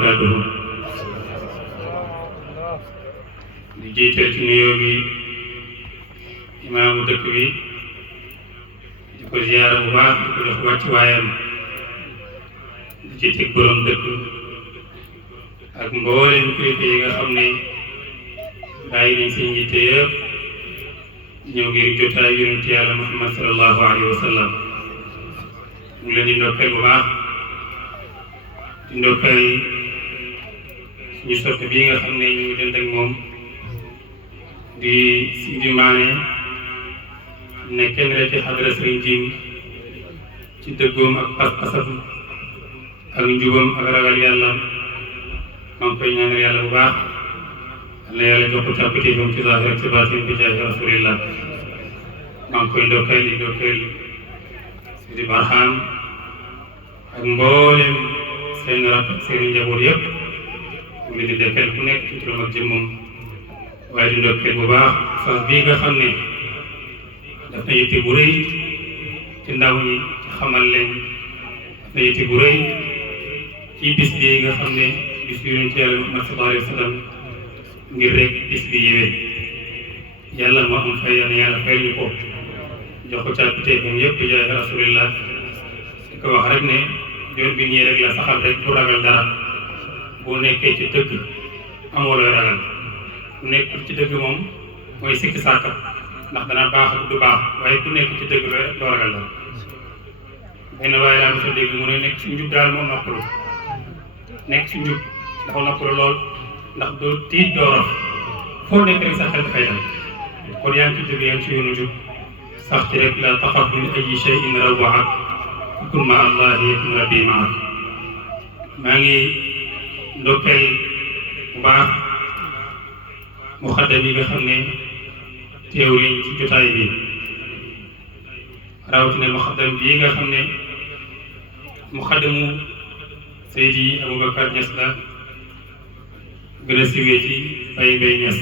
وبركاته di jiital ci nuyoo bi imaamu dëkk bi di ko ziyaara bu baax di ko jox wàccuwaayam di ci teg borom dëkk ak mboolem kilifa yi nga xam ne bàyyi nañ seen yitte yëpp ñëw ngir jotaay yonent yàlla Muhammad sallallahu alayhi wa sallam mu ngi leen di ndokkeel bu baax di ndokkeel suñu soppe bii nga xam ne ñu ngi dend ak moom di Sidi Mané ne kenn rek ci xadara Sëriñ Jim ci dëggoom ak pas-pasam ak njubam ak ragal yàlla maa ngi koy ñaanal yàlla bu baax yàlla yàlla jox ko càppite moom ci zaahir ak ci baatin bi jaahi rasulillah maa ngi koy ndokkeel di ndokkeel Sidi Barham ak mboolem seen rakk ak seen njaboot yëpp mu ngi di ndokkeel ku nekk ci turam ak jëmmam waaye di ndokkeel bu baax fas bii nga xam ne daf na yitte bu rëy ci ndaw ñi ci xamal leen daf na yitte bu rëy ci bis bii nga xam ne bis bi yonent yàlla Muhammad sallallahu alayhi wa sallam ngir rek bis bi yéwee yàlla moo am fay yàlla fay ñu ko jox ko càppiteefam yëpp jaay rasulillah di ko wax rek ne joor bi ñii rek la saxal rek du ragal dara boo nekkee ci dëgg amoo looy ragal ku nekk ci dëgg moom mooy sikki sàkka ndax dana baax ak du baax waaye ku nekk ci dëgg doo ragal dara benn waaye laa mos a dégg mu ne nekk ci njub daal moo noppalu nekk ci njub dafa noppalu lool ndax doo tiit doo raf foo nekk rek sa xel dafay dal kon yaa ngi ci dëgg yaa ngi ci yoonu njub sax ci rek la taxaf min ayyi shay'in rawwaak kun ma allahi yakun rabbi maak maa ngi ndokkeel bu baax muxaddam yi nga xam ne teew nañ ci jotaay bi rawatina muxaddam bii nga xam ne muxaddamu Seydi Aboubacar Niass la gën a siwee ci Baye Mbaye Niass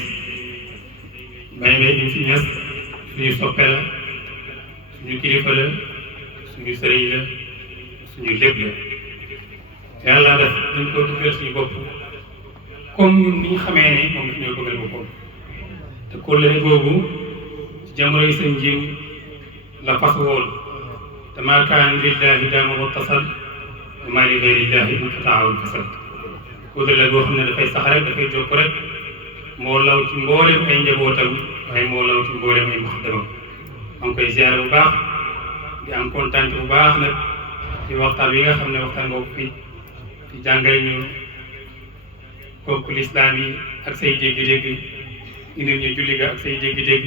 Baye Mbaye ñu fi Niass suñu soppe la suñu kilifa la suñu sëriñ la suñu lépp la yàlla def dañ ko dugal suñu bopp comme ñun ni ñu xamee ne moom daf ñoo bëggal boppam te kóllëre googu ci jamono yi sëñ Jim la fas woon te maa kaana lillahi daama wattasal wa maa li gayrillahi inqataa'ul fasal kóllëre goo xam ne dafay sax rek dafay jokk rek moo law ci mboolem ay njabootam waaye moo law ci mboolem ay muxaddamam maa ngi koy ziyaare bu baax di am kontaan bu baax nag ci waxtaan bi nga xam ne waxtaan boobu fii ci jàngale ñu kooku lislaam yi ak say dégg-dégg indi ñu julli ga ak say dégg-dégg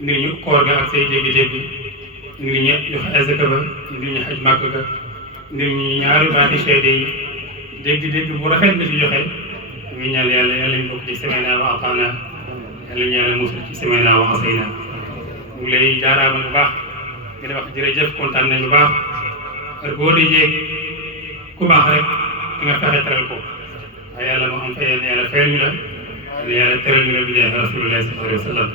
indi ñu koor ga ak say dégg-dégg indi ñu joxe azaka ba indi ñu xaj màkk ga indi ñu ñaari baati seede yi dégg-dégg bu rafet la ci joxe ñu ñaan yàlla yàlla ñu bokk ci sami'naa wa ata'naa yàlla ñu yàlla musul ci sami'naa wa asaynaa mu ngi lay jaaraamal bu baax di la wax jërëjëf kontaan nañ bu baax heure boo dee ku baax rek da nga fexe teral ko waaye yàlla moo am fay yàlla fayal ñu la yàlla teral ñu la bi jaay rasulullah sallallahu alayhi wa sallam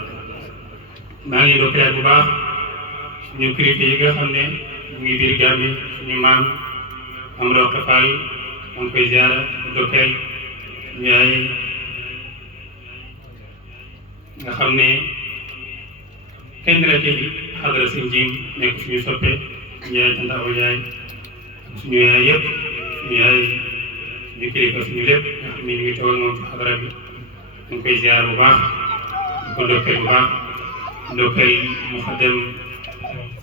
maa ngi dokkeel bu baax suñu kilifa yi nga xam ne mu ngi biir Gàmbi suñu maam Amadou Fall maa ngi koy ziara dokkeel suñu yaay nga xam ne kenn la ci xadara Sëñ Jim nekk suñu soppe suñu yaay Tanta Awa Yaay suñu yaay yëpp suñu yaay suñu kilifa suñu lépp nga xam ne ñu ngi toog moom ci xadara bi ñu ngi koy ziar bu baax di ko ndokkeel bu baax ndokkeel muxaddam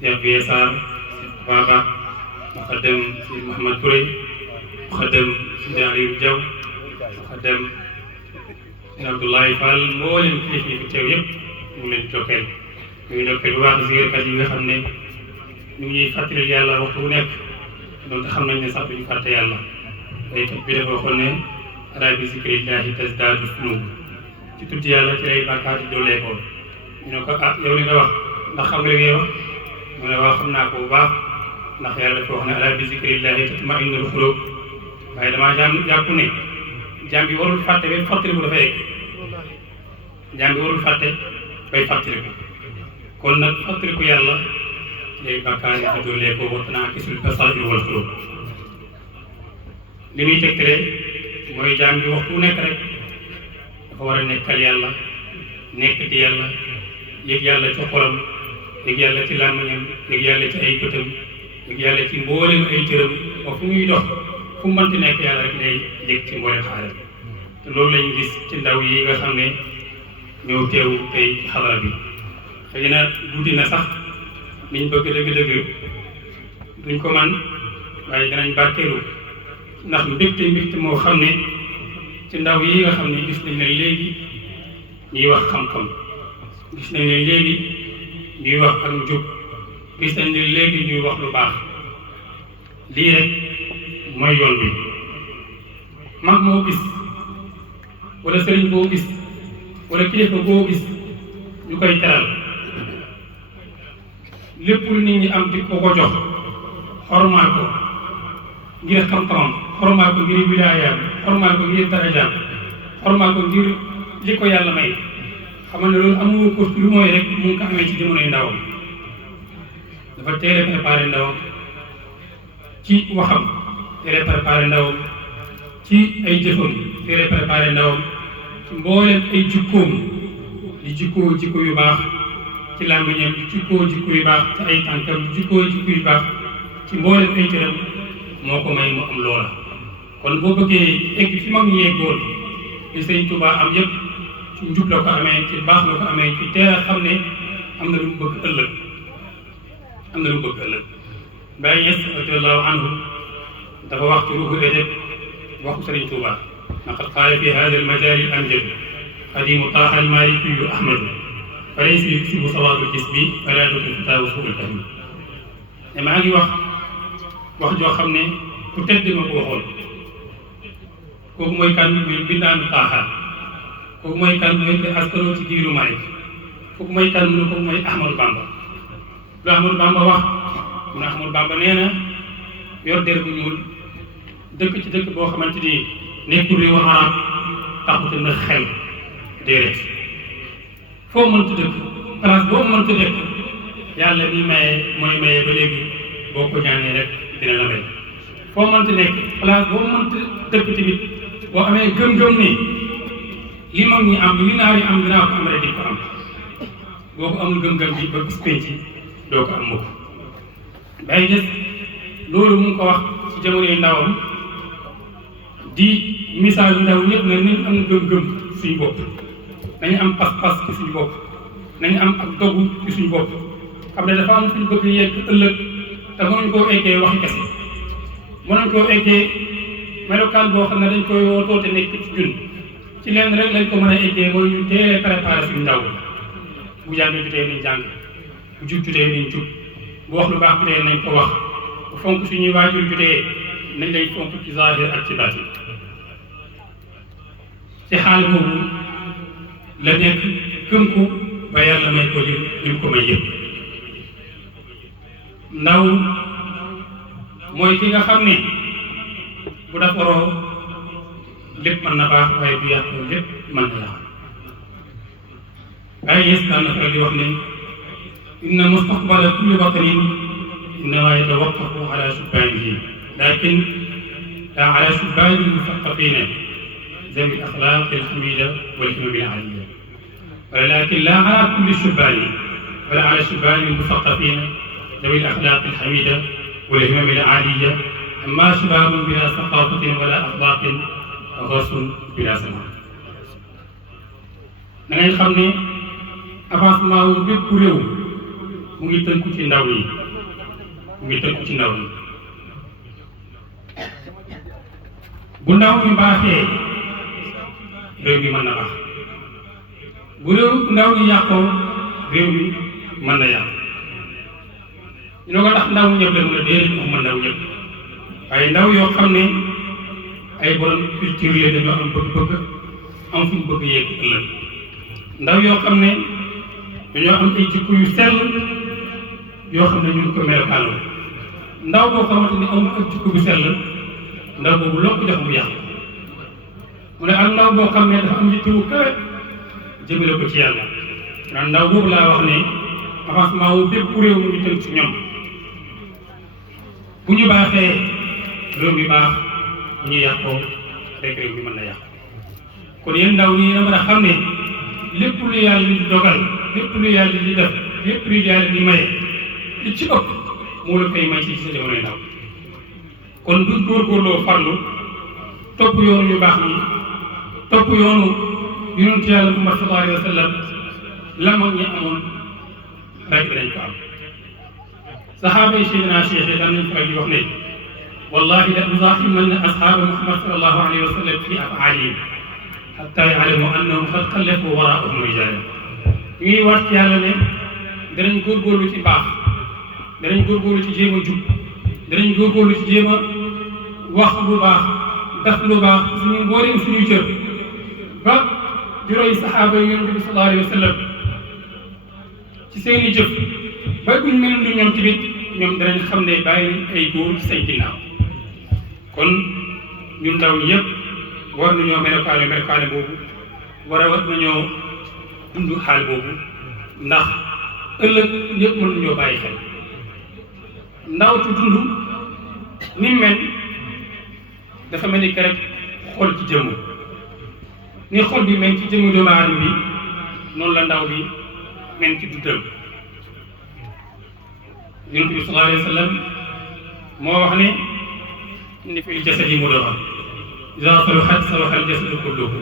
Cheikh Biye Sarr Cheikh Baba muxaddam Sidi Mouhamad Touré muxaddam Sidi Aliou Diaw muxaddam Sidi Abdoulaye Fall mboolem kilifa yi fi teew yëpp ñu ngi leen di ndokkeel ñu ngi ndokkeel bu baax ziyaarkat yi nga xam ne ñu ngi ñuy fàttali yàlla waxtu bu nekk donte xam nañ ne sax duñu fàtte yàlla baykat bi dafa waxoon ne alaa bi zikrillahi tazdaadu zunuub ci tudd yàlla ci lay bàkkaar di dooleekoo ñu ne ko ah yow li nga wax ndax xam nga li ngay wax mu ne waaw xam naa ko bu baax ndax yàlla dafa wax ne alaa bi zikrillahi tatma'innul quluub waaye damaa jàpp ne jaam bi warul fàtte bay fàttaliku dafa yegg jaam bi warul fàtte bay fàttaliku kon nag fàttaliku yàlla léegi bàkkaar yi di dooleekoo waxtu naa gisul basaa'ir wal quluub li muy tegtale mooy jaam bi waxtu nekk rek dafa war a nekkal yàlla nekk di yàlla yëg yàlla ci xolam yëg yàlla ci làmmiñam yëg yàlla ci ay bëtam yëg yàlla ci mboolem ay cëram ba fu muy dox fu mu mënti nekk yàlla rek lay yëg ci mboolem xaaral te loolu lañu gis ci ndaw yi nga xam ne ñëw teew tey ci xadara bi xëy na guddi na sax niñ bëgg dëgg-dëgg duñ ko man waaye danañ barkeelu ndax mbégte moo xam ne ci ndaw yi nga xam ne gis nañ ne léegi ñuy wax xam-xam gis nañ ne léegi ñuy wax ak njub gis nañ ne léegi ñuy wax lu baax lii rek mooy yoon bi mag moo gis wala sëriñ boo gis wala kilifa boo gis ñu koy teral lépp lu nit ñi am di ko jox xormaal ko ngir xam-xamam xormaal ko ngir wilaayaam xormaal ko ngir darajaam xormaal ko ngir li ko yàlla may xamal ne loolu amu ko lu mooy rek mu ngi ko amee ci jamonoy ndawam dafa teel a préparé ndawam ci waxam teel a préparé ndawam ci ay jëfam teel a préparé ndawam ci mbooleem ay jikkoom di jikkoo jikko yu baax ci làmmiñam di jikkoo jikko yu baax ci ay tànkam di jikkoo jikko yu baax ci mbooleem ay cëram moo ko may mu am loola kon boo bëggee egg fi mag ñi yeggoon li Sëriñ Tuubaa am yëpp ci njub la ko amee ci baax la ko amee ci teel a xam ne am na lu mu bëgg ëllëg am na lu mu bëgg ëllëg Baay Ñas radiyallaahu anhu dafa wax ci ruuxu Rajab waxu Sëriñ Tuubaa laqad qaala fi haadha al-majaal al-amjad xadiimu Taaha al-Maalikiyu Ahmadu fa laysa yuksibu sawaabal jismi wala dootul fitaawu suul fahmi te maa ngi wax joo xam ne ku tedd ma ko waxoon kooku mooy kan muy mbindaanu Taaha kooku mooy kan mooy te askanoo ci diiru Maalik kooku mooy kan mu ne kooku mooy Ahmadu Bamba lu Ahmadu Bamba wax mu ne Ahmadu Bamba nee na yor der bu ñuul dëkk ci dëkk boo xamante ni nekkul réewu arab taxute na xel déedéet foo mënta dëkk place boo mënta dëkk yàlla mi maye mooy maye ba léegi boo ko ñaanee rek dina la may foo mënta nekk place boo mënta dëkk tamit boo amee gëm-gëm ni li mag ñi am li naar yi am dinaa ko am rek di ko am boo ko amul gëm-gëm bi ba bis penc doo ko am mukk Baay Ñas loolu mu ngi ko wax ci jamonoy ndawam di misaal ndaw ñëpp ne nañ am gëm-gëm suñu bopp nañu am pas-pas ci suñu bopp nañu am ak dogu ci suñu bopp xam ne dafa am suñu bëgg yegg ëllëg te mënuñ koo eggee waxi kese mënuñ koo eggee melokaan boo xam ne dañ koy wootoo te nekk ci ñun ci lenn rek lañ ko mën a eggee mooy ñu teel préparé suñu ndaw bu jàng jotee nañ jàng bu jub jotee nañ jub bu wax lu baax jotee nañ ko wax bu fonk suñuy waajur jotee nañ lay fonk ci zaahir ak ci baatin ci xaal boobu la nekk gëm ko ba yàlla may ko li mu ko may yëpp ndaw mooy ki nga xam ne bu defaroo lépp mën na baax waaye bu yàqoo lépp mën na yàq Baay Ñas daan na faral di wax ne inna mustaqbala kulli watanin innama yatawaqqafu ala shubbaanihi lakin la ala shubbaani l-muthaqafiina ذوي الأخلاق الحميدة والهمم العالية ولكن لا على كل الشبان بل على الشبان المثقفين ذوي الأخلاق الحميدة والهمم العالية أما شباب بلا ثقافة ولا أخلاق غص بلا سماع da ngay xam ne avancement wu bépp réew mu ngi tënku ci ndaw yi mu ngi tënku ci ndaw yi bu ndaw mi baaxee réew mi mën na baax bu réew ndaw ñi yàqoo réew mi mën na yàq ñu ne ko ndax ndaw ñëpp la mën a déedéet moom ndaw ñëpp waaye ndaw yoo xam ne ay borom culture yi dañoo am bëgg-bëgg am fu ñu bëgg yegg ëllëg ndaw yoo xam ne dañoo am ay jikko yu sell yoo xam ne ñu ngi ko melokaanoo ndaw boo xamante ni amul ak jikko bu sell ndaw boobu loo ko jox mu yàq mu ne ak ndaw boo xam ne dafa am yitte wu kawe jëmale ko ci yàlla ndax ndaw boobu laa wax ne avancement wu bépp réew mu ngi tënk ci ñoom bu ñu baaxee réew mi baax bu ñu yàqoo rek réew mi mën na yàq kon yéen ndaw ñi na mën a xam ne lépp lu yàlla di dogal lépp lu yàlla di def lépp lu yàlla di maye li ci ëpp moo la koy may ci sa jamonoy ndaw kon du góorgóorloo farlu topp yoonu yu baax ñi topp yoonu yonent yàlla Muhammad sallallahu alayhi wa sallam la mag ñi amoon rek dinañ ko am saxaaba yi Seydina Cheikh yi daan nañ faral di wax ne wallahi la uzaahimanna ashaaba Muhammad sallallahu alayhi wa sallam fi af'aalihim hattaa ya'lamu annahum qad xallafu waraa'ahum rijaalan ñu ngi waat ci yàlla ne danañ góorgóorlu ci baax danañ góorgóorlu ci jéem a jub danañ góorgóorlu ci jéem a wax lu baax def lu baax suñu mbooleem suñuy cër ba juróomi saxaaba yi yonent bi sallallahu alayhi wa sallam ci seeni jëf ba buñ mel ni ñoom tamit ñoom danañ xam ne bàyyi nañ ay góor ci say ginnaaw kon ñun ndaw ñi yëpp war nañoo melokaane boobu war nañoo dund xaal boobu ndax ëllëg ñëpp mën nañoo bàyyi xel ndaw tu dund ni mel dafa mel ni que rek xol ci jëmm ni xol bi mel ci jëmm doomu aadama bi noonu la ndaw bi mel ci dundam Yonent bi sallallahu alayhi wa sallam moo wax ne inna fil jasadi mudghah idaa saluhat salaha al jasadu kulluhu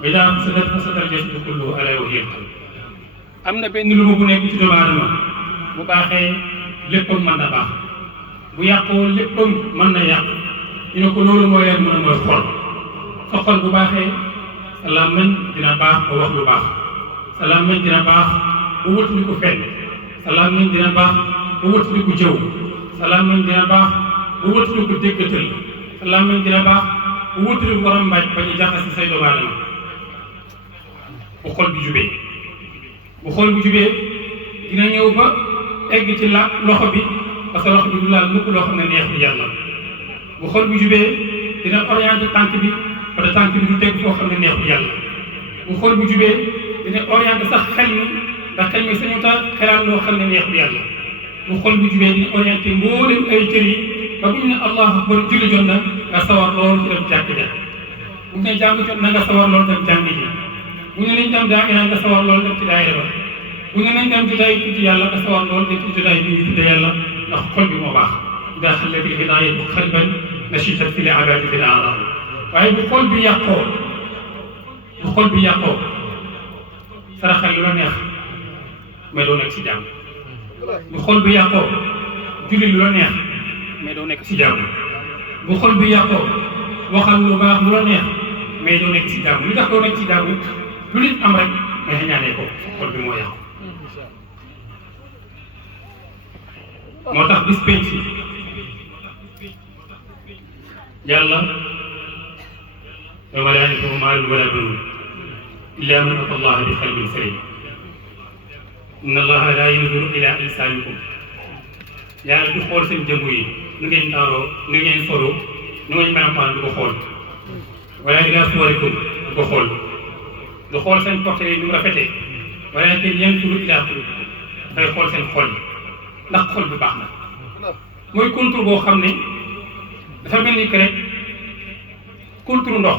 wa idaa fasadat fasada al jasadu kulluhu alaa wa hiya al qalb am na benn lu bu nekk ci doomu aadama bu baaxee léppam mën na baax bu yàqoo léppam mën na yàq ñu ne ko loolu mooy leen mën a mooy xol sa xol bu baaxee sa làmmiñ dina baax ba wax lu baax sa làmmiñ dina baax ba wëtuli ko fenn sa làmmiñ dina baax ba wëtuli ko jëw sa làmmiñ dina baax ba wëtuli ko déggatal sa làmmiñ dina baax ba wëtuli ko rambaaj ba ñu jaxase say doomu aadama bu xol bi jubee bu xol bi jubee dina ñëw ba egg ci loxo bi parce que loxo bi du laal mukk loo xam ne neexul yàlla bu xol bu jubee dina orienté tànk bi parce que tànk bi du teg foo xam ne neexul yàlla bu xol bu jubee dina orienté sax xel mi ndax xel mi sañu ta xelaat loo xam ne neexul yàlla bu xol bu jubee dina orienté mboolem ay cër yi ba bu ñu ne allahu akbar julli jot na nga sawar lool ci dem jàkk ja bu ñu ne jàng jot na nga sawar lool dem jàng ji bu ñu nañ dem daayira nga sawar lool dem ci daayira ba bu ñu nañ dem jotaay tudd yàlla nga sawar lool dem ci jotaay bi ñu tudde yàlla ndax xol bi moo baax ida xallatil hidaayatu qalban nashitat fi l-ibaadati al-a'daa waaye bu xol bi yàqoo saraxal lu la neex mais doo nekk si jàmm bu xol bi yàqoo julli lu la neex mais doo nekk si jàmm bu xol bi yàqoo waxal lu baax lu la neex mais doo nekk si jàmm li tax doo nekk si jàmm lu nit am rek nga ñaanee ko xol bi moo yàqu moo tax bis penc yàlla yawma laa yanfa'u maalun wa laa banuun illaa man ataa Allaha bi qalbin saliim inna Allaha laa yanzuru ilaa ajsaamikum yàlla du xool seen jëmm yi nu ngeen taaroo nu ngeen solo nu ngeen melokaan du ko xool wala ilaa suwarikum du ko xool du xool seen portrait yi nu mu rafetee walaakin yanzuru ilaa quluubikum dafay xool seen xol yi ndax xol bi baax na mooy contour boo xam ne dafa mel ni que rek contour ndox